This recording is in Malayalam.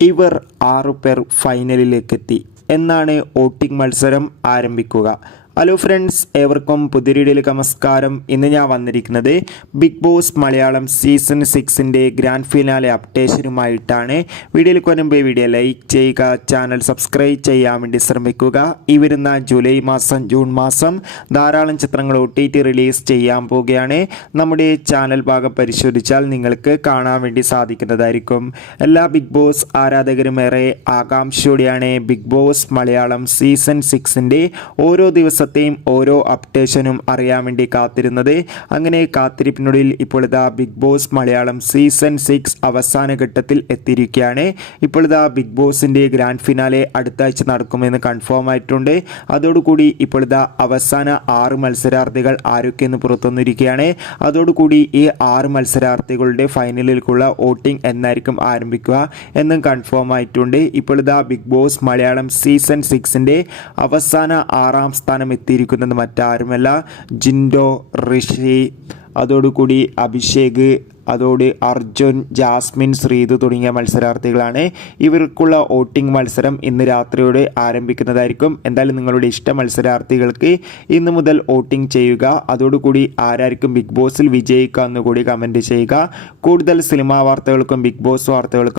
ഇവർ ആറുപേർ ഫൈനലിലേക്കെത്തി എന്നാണ് വോട്ടിംഗ് മത്സരം ആരംഭിക്കുക. ഹലോ ഫ്രണ്ട്സ് ഏവർക്കും പുതിയൊരിടിയിലേക്ക് നമസ്കാരം. ഇന്ന് ഞാൻ വന്നിരിക്കുന്നത് ബിഗ് ബോസ് മലയാളം സീസൺ സിക്സിന്റെ ഗ്രാൻഡ് ഫിനാലെ അപ്ഡേഷനുമായിട്ടാണ് വീഡിയോയിലേക്ക് വരുമ്പോൾ വീഡിയോ ലൈക്ക് ചെയ്യുക ചാനൽ സബ്സ്ക്രൈബ് ചെയ്യാൻ വേണ്ടി ശ്രമിക്കുക. ഈ വരുന്ന ജൂലൈ മാസം ജൂൺ മാസം ധാരാളം ചിത്രങ്ങൾ ഒ റിലീസ് ചെയ്യാൻ പോവുകയാണ്. നമ്മുടെ ചാനൽ ഭാഗം പരിശോധിച്ചാൽ നിങ്ങൾക്ക് കാണാൻ വേണ്ടി സാധിക്കുന്നതായിരിക്കും. എല്ലാ ബിഗ് ബോസ് ആരാധകരും ഏറെ ആകാംക്ഷയോടെയാണ് ബിഗ് ബോസ് മലയാളം സീസൺ സിക്സിന്റെ ഓരോ ദിവസത്തെയും ഓരോ അപ്ഡേഷനും അറിയാൻ വേണ്ടി കാത്തിരുന്നത്. അങ്ങനെ കാത്തിരിപ്പിനുള്ളിൽ ഇപ്പോൾ ഇതാ Bigg Boss Malayalam season six അവസാന ഘട്ടത്തിൽ എത്തിയിരിക്കുകയാണ്. ഇപ്പോൾ ഇതാ ബിഗ് ബോസിന്റെ ഗ്രാൻഡ് ഫിനാലെ അടുത്ത ആഴ്ച നടക്കുമെന്ന് കൺഫേം ആയിട്ടുണ്ട്. അതോടുകൂടി ഇപ്പോൾ ഇതാ അവസാന ആറ് മത്സരാർത്ഥികൾ ആരൊക്കെയെന്ന് പുറത്തുവന്നിരിക്കുകയാണ്. അതോടുകൂടി ഈ ആറ് മത്സരാർത്ഥികളുടെ ഫൈനലിലേക്കുള്ള വോട്ടിംഗ് എന്നായിരിക്കും ആരംഭിക്കുക എന്നും കൺഫേം ആയിട്ടുണ്ട്. ഇപ്പോൾ ഇതാ ബിഗ് ബോസ് മലയാളം സീസൺ സിക്സിന്റെ അവസാന ആറാം സ്ഥാനം എത്തിയിരിക്കുന്നത് മറ്റാരുമല്ല ജിൻഡോ ഋഷി അതോടുകൂടി അഭിഷേക് അതോട് അർജുൻ ജാസ്മിൻ ശ്രീതു തുടങ്ങിയ മത്സരാർത്ഥികളാണ് ഇവർക്കുള്ള വോട്ടിംഗ് മത്സരം ഇന്ന് രാത്രിയോടെ ആരംഭിക്കുന്നതായിരിക്കും. എന്തായാലും നിങ്ങളുടെ ഇഷ്ട മത്സരാർത്ഥികൾക്ക് ഇന്ന് മുതൽ വോട്ടിംഗ് ചെയ്യുക. അതോടുകൂടി ആരായിരിക്കും ബിഗ് ബോസിൽ വിജയിക്കുക എന്നുകൂടി കമന്റ് ചെയ്യുക. കൂടുതൽ സിനിമാ വാർത്തകൾക്കും ബിഗ് ബോസ് വാർത്തകൾക്കും